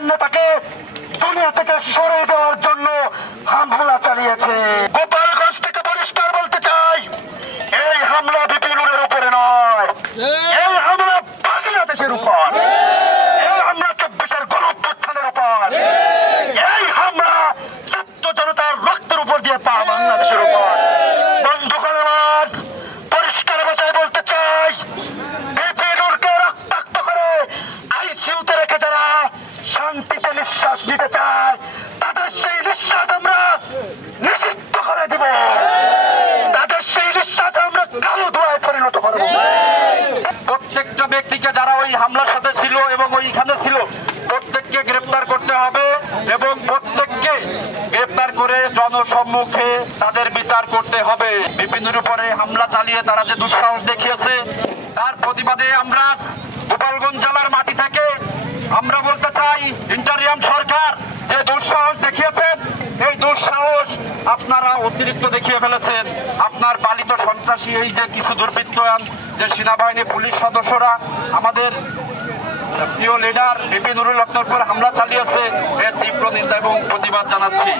আমাদের নেতাকে দুনিয়া থেকে সরিয়ে দেওয়ার জন্য হামলা চালিয়েছে। গোপালগঞ্জ থেকে পরিষ্কার বলতে চাই, এই হামলা বিপি নুরের উপরে নয়, এই হামলা বাংলাদেশের উপর, এই হামলা 24-এর গণঅভ্যুত্থানের উপর, এই হামলা ছাত্র জনতার রক্তের উপর দিয়ে পাওয়া বাংলাদেশের উপর। বন্ধুগণ আমার, পরিষ্কার ভাষায় বলতে চাই, বিপি নুরকে রক্তাক্ত করে আইসিইউতে রেখে যারা শান্তিতে নিঃশ্বাস নিতে চায়, তাদের সেই নিঃশ্বাস আমরা নিষিদ্ধ করে দিব, তাদের সেই নিঃশ্বাস আমরা কালো ধোঁয়ায় পরিণত করব। প্রত্যেকটা ব্যক্তিকে যারা ওই হামলার সাথে ছিল এবং ওইখানে ছিল প্রত্যেককে গ্রেপ্তার করতে হবে এবং প্রত্যেককে গ্রেপ্তার করে জনসম্মুখে তাদের বিচার করতে হবে। বিভিন্ন উপরে হামলা চালিয়ে তারা যে দুঃসাহস দেখিয়েছে, তার প্রতিবাদে আমরা গোপালগঞ্জ জেলার মাটি থেকে আমরা বলতে চাই, ইন্টারিয়াম সরকার যে দুঃসাহস দেখিয়েছেন, এই দুঃসাহস আপনারা অতিরিক্ত দেখিয়ে ফেলেছেন। আপনার পালিত সন্ত্রাসী এই যে কিছু দুর্বৃত্তয়ান যে সেনাবাহিনী পুলিশ সদস্যরা আমাদের প্রিয় লিডার বিপি নুরুল হকের উপর হামলা চালিয়েছে, এর তীব্র নিন্দা এবং প্রতিবাদ জানাচ্ছি।